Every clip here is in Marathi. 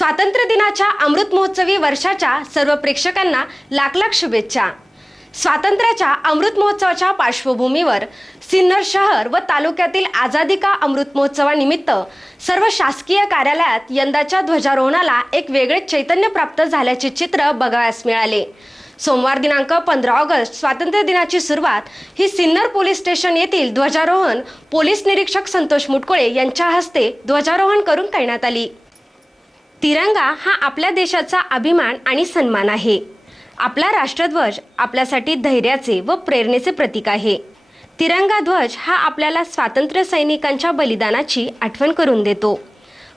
स्वातंत्र्य दिनाच्या अमृत महोत्सवी वर्षाच्या सर्व प्रेक्षकांना लाख लाख शुभेच्छा. स्वातंत्र्याच्या अमृत महोत्सवाच्या पार्श्वभूमीवर सिन्नर शहर व तालुक्यातील आझादी का अमृत महोत्सवानिमित्त सर्व शासकीय कार्यालयात यंदाच्या ध्वजारोहणाला एक वेगळे चैतन्य प्राप्त झाल्याचे चित्र बघावयास मिळाले. सोमवार दिनांक पंधरा ऑगस्ट स्वातंत्र्य दिनाची सुरुवात ही सिन्नर पोलीस स्टेशन येथील ध्वजारोहण पोलीस निरीक्षक संतोष मुटकुळे यांच्या हस्ते ध्वजारोहण करून करण्यात आली. तिरंगा हा आपल्या देशाचा अभिमान आणि सन्मान आहे. आपला राष्ट्रध्वज आपल्यासाठी धैर्याचे व प्रेरणेचे प्रतीक आहे. तिरंगा ध्वज हा आपल्याला स्वातंत्र्य सैनिकांच्या बलिदानाची आठवण करून देतो.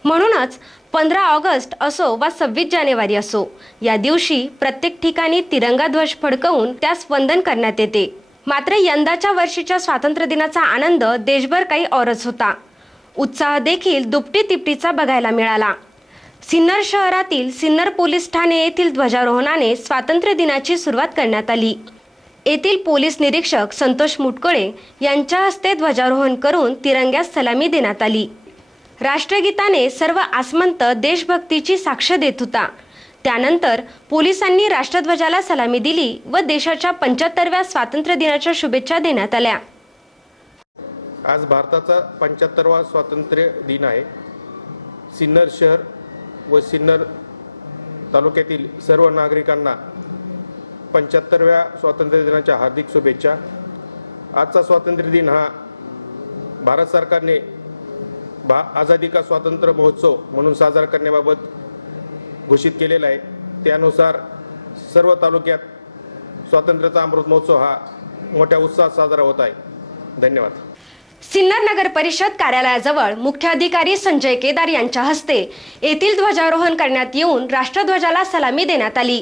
म्हणूनच पंधरा ऑगस्ट असो वा सव्वीस जानेवारी असो या दिवशी प्रत्येक ठिकाणी तिरंगा ध्वज फडकवून त्यास वंदन करण्यात येते. मात्र यंदाच्या वर्षीच्या स्वातंत्र्य दिनाचा आनंद देशभर काही औरच होता. उत्साह देखील दुपटी तिपटीचा बघायला मिळाला. सिन्नर शहरातील सिन्नर पोलीस ठाणे येथील ध्वजारोहणाने स्वातंत्र्य दिनाची सुरुवात करण्यात आली. येथील पोलीस निरीक्षक संतोष मुटकळे यांच्या हस्ते ध्वजारोहण करून तिरंग्यास सलामी देण्यात आली. राष्ट्रगीताने सर्व आसमंत देशभक्तीची साक्ष देत होता. त्यानंतर पोलिसांनी राष्ट्रध्वजाला सलामी दिली व देशाच्या पंच्याहत्तरव्या स्वातंत्र्य दिनाच्या शुभेच्छा देण्यात आल्या. आज भारताचा पंच्याहत्तरवा स्वातंत्र्य दिन आहे. सिन्नर शहर व सिन्नर तालुक्यातील सर्व नागरिकांना पंच्याहत्तरव्या स्वातंत्र्य दिनाच्या हार्दिक शुभेच्छा. आजचा स्वातंत्र्य दिन हा भारत सरकारने भा आझादी का स्वातंत्र्य महोत्सव म्हणून साजरा करण्याबाबत घोषित केलेला आहे. त्यानुसार सर्व तालुक्यात स्वातंत्र्याचा अमृत महोत्सव हा मोठ्या उत्साहात साजरा होत आहे. धन्यवाद. सिन्नर नगर परिषद कार्यालयाजवळ मुख्याधिकारी संजय केदार यांच्या हस्ते येथील ध्वजारोहण करण्यात येऊन राष्ट्रध्वजाला सलामी देण्यात आली.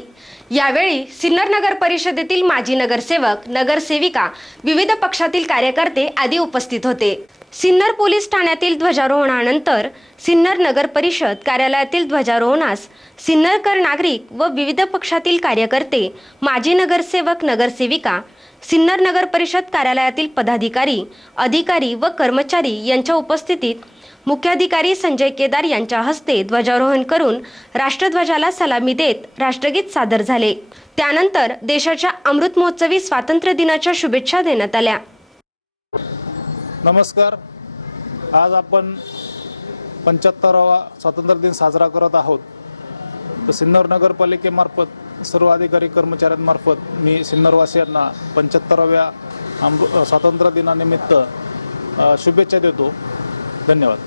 यावेळी सिन्नर नगर परिषदेतील माजी नगरसेवक नगरसेविका विविध पक्षातील कार्यकर्ते आदी उपस्थित होते. सिन्नर पोलीस ठाण्यातील ध्वजारोहणानंतर सिन्नर नगर परिषद कार्यालयातील ध्वजारोहणास सिन्नरकर नागरिक व विविध पक्षातील कार्यकर्ते माजी नगरसेवक नगरसेविका सिन्नर नगर परिषद कार्यालयातील पदाधिकारी अधिकारी व कर्मचारी यांच्या उपस्थितीत मुख्याधिकारी संजय केदार यांच्या हस्ते ध्वजारोहण करून राष्ट्रध्वजाला सलामी देत राष्ट्रगीत सादर झाले. त्यानंतर देशाच्या अमृत महोत्सवी स्वातंत्र्य दिनाच्या शुभेच्छा देण्यात आल्या. नमस्कार. आज आपण पंच्याहत्तरावा स्वातंत्र्य दिन साजरा करत आहोत. तर सिन्नर नगरपालिकेमार्फत सर्व अधिकारी कर्मचाऱ्यांमार्फत मी सिन्नरवासियांना पंच्याहत्तराव्या अमृ स्वातंत्र्य दिनानिमित्त शुभेच्छा देतो. धन्यवाद.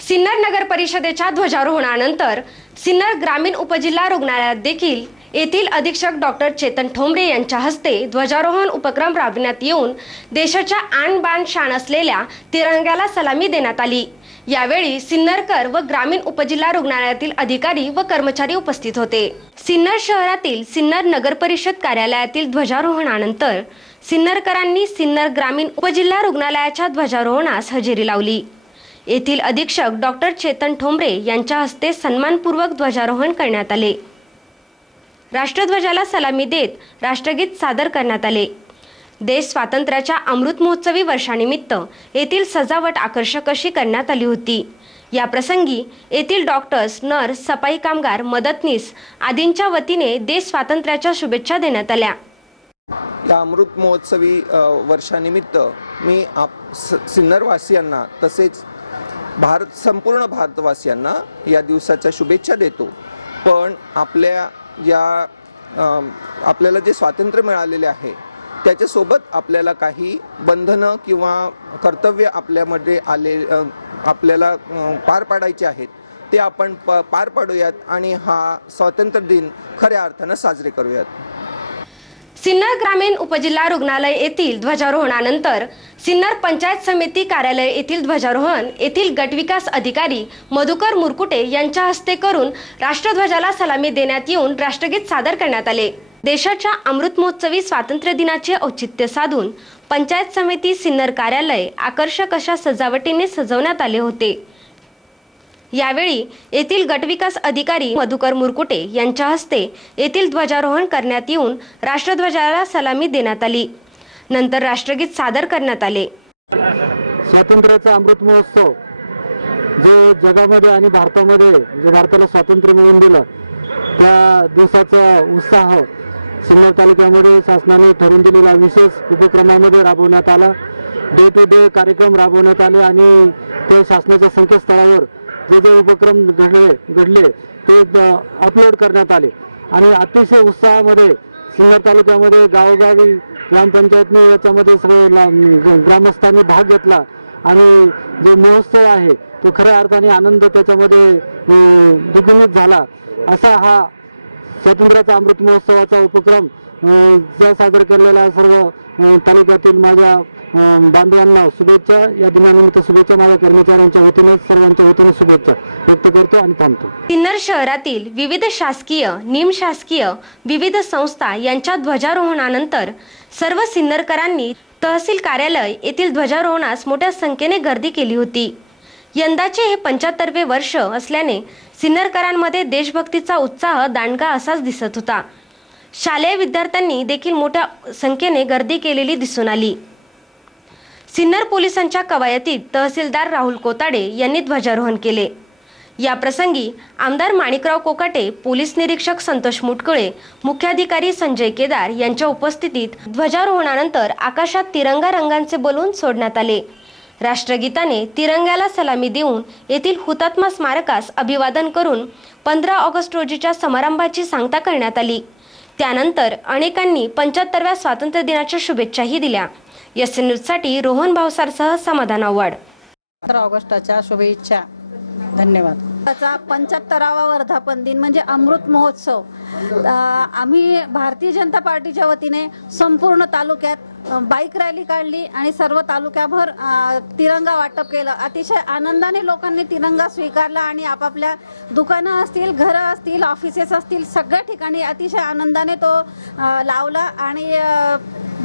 सिन्नर नगर परिषदेच्या ध्वजारोहणानंतर सिन्नर ग्रामीण उपजिल्हा रुग्णालयात देखील येथील अधीक्षक डॉक्टर चेतन ठोंबरे यांच्या हस्ते ध्वजारोहण उपक्रम राबविण्यात येऊन देशाच्या आणबाण शान असलेल्या तिरंग्याला सलामी देण्यात आली. यावेळी सिन्नरकर व ग्रामीण उपजिल्हा रुग्णालयातील अधिकारी व कर्मचारी उपस्थित होते. सिन्नर शहरातील सिन्नर नगर परिषद कार्यालयातील ध्वजारोहणानंतर सिन्नरकरांनी सिन्नर ग्रामीण उपजिल्हा रुग्णालयाच्या ध्वजारोहणास हजेरी लावली. येथील अधीक्षक डॉक्टर चेतन ठोंबरे यांच्या हस्ते सन्मानपूर्वक ध्वजारोहण करण्यात आले. राष्ट्रध्वजाला सलामी देत राष्ट्रगीत सादर करण्यात आले. देश स्वातंत्र्याच्या अमृत महोत्सवी वर्षानिमित्त येथील सजावट आकर्षक अशी करण्यात आली होती. या प्रसंगी येथील डॉक्टर्स नर्स सफाई कामगार मदतनीस आदींच्या वतीने देश स्वातंत्र्याच्या शुभेच्छा देण्यात आल्या. या अमृत महोत्सवी वर्षानिमित्त मी आप स सिन्नरवासियांना तसेच भारत संपूर्ण भारतवासियांना या दिवसाच्या शुभेच्छा देतो. पण आपल्या या आपल्याला जे स्वातंत्र्य मिळालेले आहे त्याच्यासोबत आपल्याला काही बंधनं किंवा कर्तव्य आपल्यामध्ये आले आपल्याला पार पाडायचे आहेत ते आपण प पार पाडूयात आणि हा स्वातंत्र्य दिन खऱ्या अर्थानं साजरे करूयात. सिन्नर ग्रामीण उपजिल्हा रुग्णालय येथील ध्वजारोहणानंतर सिन्नर पंचायत समिती कार्यालय येथील ध्वजारोहण येथील गटविकास अधिकारी मधुकर मुरकुटे यांच्या हस्ते करून राष्ट्रध्वजाला सलामी देण्यात येऊन राष्ट्रगीत सादर करण्यात आले. देशाच्या अमृतमहोत्सवी स्वातंत्र्य दिनाचे औचित्य साधून पंचायत समिती सिन्नर कार्यालय आकर्षक अशा सजावटीने सजवण्यात आले होते. यावेळी येथील गटविकास अधिकारी मधुकर मुरकुटे यांच्या हस्ते येथील ध्वजारोहण करण्यात येऊन राष्ट्रध्वजाला सलामी देण्यात आली. नंतर राष्ट्रगीत सादर करण्यात आले. स्वातंत्र्याचा अमृत महोत्सव जो जगामध्ये आणि भारतामध्ये जो भारताला स्वातंत्र्य मिळवून दिलं त्या दिवसाचा उत्साह सिन्नर तालुक्यामध्ये शासनाने ठरवून दिलेल्या विशेष उपक्रमामध्ये राबवण्यात आला. डे टू डे कार्यक्रम राबवण्यात आले आणि त्या शासनाच्या संकेतस्थळावर जे जे उपक्रम घडले घडले ते अपलोड करण्यात आले. आणि अतिशय उत्साहामध्ये सिन्नर तालुक्यामध्ये गावोगावी ग्रामपंचायतनी याच्यामध्ये सगळं ग- ग्रामस्थांनी भाग घेतला आणि जो महोत्सव आहे तो खऱ्या अर्थाने आनंद त्याच्यामध्ये दुगुणित द्विगुणित झाला. असा हा स्वातंत्र्याचा अमृत महोत्सवाचा उपक्रम अं, ज्या साजरा केलेल्या सर्व तालुक्यातील माझ्या बांधवांना शुभेच्छा. या दिनानिमित्त शुभेच्छा माझ्या कर्मचाऱ्यांच्या वतीनं सर्वांच्या वतीनं शुभेच्छा व्यक्त करतो आणि थांबतो. किन्नर शहरातील विविध शासकीय निमशासकीय विविध संस्था यांच्या ध्वजारोहणानंतर सर्व सिन्नरकरांनी तहसील कार्यालय येथील ध्वजारोहणास मोठ्या संख्येने गर्दी केली होती. यंदाचे हे पंच्याहत्तरवे वर्ष असल्याने सिन्नरकरांमध्ये देशभक्तीचा उत्साह दांडगा असाच दिसत होता. शालेय विद्यार्थ्यांनी देखील मोठ्या संख्येने गर्दी केलेली दिसून आली. सिन्नर पोलिसांच्या कवायतीत तहसीलदार राहुल कोताडे यांनी ध्वजारोहण केले. या प्रसंगी आमदार माणिकराव कोकाटे पोलीस निरीक्षक संतोष मुटकुळे मुख्याधिकारी संजय केदार यांच्या उपस्थितीत ध्वजारोहणानंतर आकाशात तिरंगा रंगांचे बलून सोडण्यात आले. राष्ट्रगीताने तिरंग्याला सलामी देऊन येथील हुतात्मा स्मारकास अभिवादन करून पंधरा ऑगस्ट रोजीच्या समारंभाची सांगता करण्यात आली. त्यानंतर अनेकांनी पंच्याहत्तरव्या स्वातंत्र्य दिनाच्या शुभेच्छाही दिल्या. एस एन न्यूजसाठी रोहन भावसारसह समाधान आव्हाड. पंधरा ऑगस्टाच्या शुभेच्छा. धन्यवाद. त्याचा पंच्याहत्तरावा वर्धापन दिन म्हणजे अमृत महोत्सव. आम्ही भारतीय जनता पार्टीच्या वतीने संपूर्ण तालुक्यात बाईक रॅली काढली आणि सर्व तालुक्याभर तिरंगा वाटप केलं. अतिशय आनंदाने लोकांनी तिरंगा स्वीकारला आणि आपापल्या दुकानं असतील घरं असतील ऑफिसेस असतील सगळ्या ठिकाणी अतिशय आनंदाने तो लावला आणि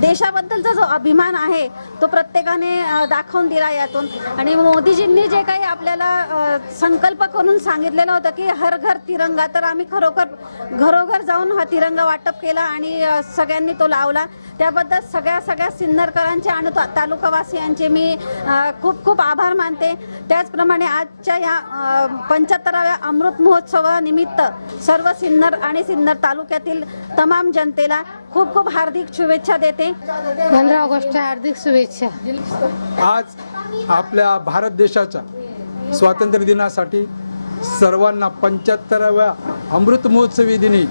देशाबद्दलचा जो अभिमान आहे तो प्रत्येकाने दाखवून दिला यातून. आणि मोदीजींनी जे काही आपल्याला संकल्प करून सांगितलेलं होतं की हर घर तिरंगा तर आम्ही खरोखर घरोघर जाऊन हा तिरंगा वाटप केला आणि सगळ्यांनी तो लावला. त्याबद्दल सगळ्या सगळ्या सिन्नरकरांचे आणि तालुकावासियांचे मी खूप खूप आभार मानते. त्याचप्रमाणे आजच्या या पंच्याहत्तराव्या अमृत महोत्सवानिमित्त सर्व सिन्नर आणि सिन्नर तालुक्यातील तमाम जनतेला खूप खूप हार्दिक शुभेच्छा देते पंधरा ऑगस्टच्या हार्दिक शुभेच्छा। आज आपल्या भारत देशाच्या स्वातंत्र्य दिनासाठी सर्वांना पंच्याहत्तराव्या अमृत महोत्सवी दिनी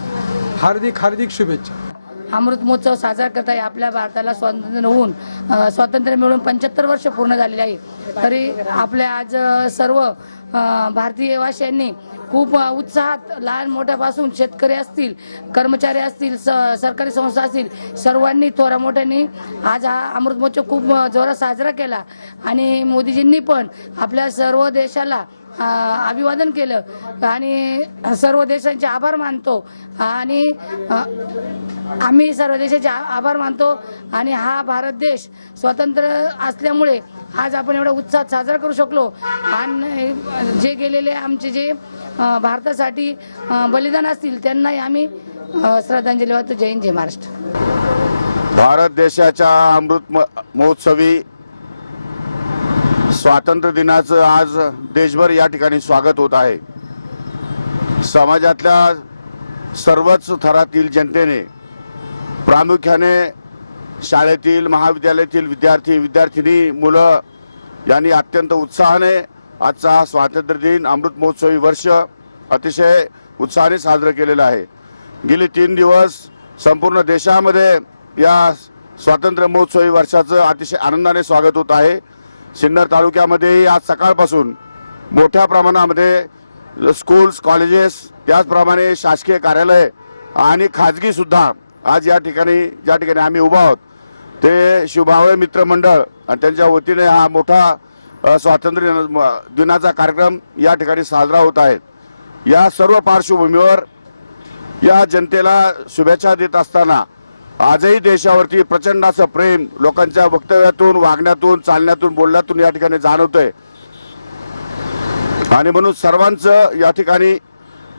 हार्दिक हार्दिक शुभेच्छा. अमृत महोत्सव साजरा करत आहे. आपल्या भारताला स्वातंत्र्य होऊन स्वातंत्र्य मिळून पंच्याहत्तर वर्ष पूर्ण झालेले आहे. तरी आपल्या आज सर्व भारतीय वाशांनी खूप उत्साहात लहान मोठ्यापासून शेतकरी असतील कर्मचारी असतील स सरकारी संस्था असतील सर्वांनी थोड्या मोठ्यांनी आज हा अमृत महोत्सव खूप जोरात साजरा केला. आणि मोदीजींनी पण आपल्या सर्व देशाला अभिवादन केलं. आणि सर्व देशांचे आभार मानतो. आणि आम्ही सर्व देशाचे आभार मानतो. आणि हा भारत देश स्वतंत्र असल्यामुळे आज आपण एवढा उत्साहात साजरा करू शकलो. आणि जे गेलेले आमचे जे भारतासाठी बलिदान असतील त्यांनाही आम्ही श्रद्धांजली वाहतो. जय हिंद जय महाराष्ट्र. भारत देशाच्या अमृत महोत्सवी स्वातंत्र्य दिनाचं आज देशभर या ठिकाणी स्वागत होत आहे. समाजातल्या सर्वच थरातील जनतेने प्रामुख्याने शाळेतील महाविद्यालयातील विद्यार्थी विद्यार्थिनी मुलं यांनी अत्यंत उत्साहाने आजचा हा स्वातंत्र्य दिन अमृत महोत्सवी वर्ष अतिशय उत्साहाने साजरं केलेलं आहे. गेली तीन दिवस संपूर्ण देशामध्ये या स्वातंत्र्य महोत्सवी वर्षाचं अतिशय आनंदाने स्वागत होत आहे. सिन्नर तालुक्यामध्येही आज सकाळपासून मोठ्या प्रमाणामध्ये स्कूल्स कॉलेजेस त्याचप्रमाणे शासकीय कार्यालय आणि खाजगीसुद्धा आज या ठिकाणी ज्या ठिकाणी आम्ही उभा आहोत ते शिवभावळे मित्रमंडळ आणि त्यांच्या वतीने हा मोठा स्वातंत्र्य दिनाचा कार्यक्रम या ठिकाणी साजरा होत आहे. या सर्व पार्श्वभूमीवर या जनतेला शुभेच्छा देत असताना आजही देशावरती प्रचंड असं प्रेम लोकांच्या वक्तव्यातून वागण्यातून चालण्यातून बोलण्यातून या ठिकाणी जाणवतंय. आणि म्हणून सर्वांचं या ठिकाणी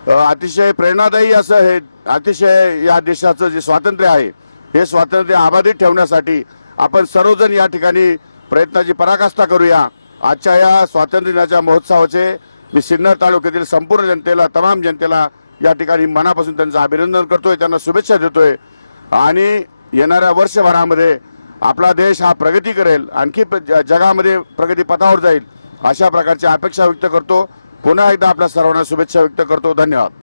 अतिशय प्रेरणादायी असं हे अतिशय या देशाचं जे स्वातंत्र्य आहे हे स्वातंत्र्य अबाधित ठेवण्यासाठी आपण सर्वजण या ठिकाणी प्रयत्नाची पराकाष्ठा करूया. आजच्या या स्वातंत्र्य दिनाच्या महोत्सवाचे मी सिन्नर तालुक्यातील संपूर्ण जनतेला तमाम जनतेला या ठिकाणी मनापासून त्यांचं अभिनंदन करतोय त्यांना शुभेच्छा देतोय. आणि येणाऱ्या वर्षभरामध्ये आपला देश हा प्रगती करेल आणखी प- ज- जगामध्ये प्रगती पथावर जाईल अशा प्रकारची अपेक्षा व्यक्त करतो. पुन्हा एकदा आपल्या सर्वांना शुभेच्छा व्यक्त करतो. धन्यवाद.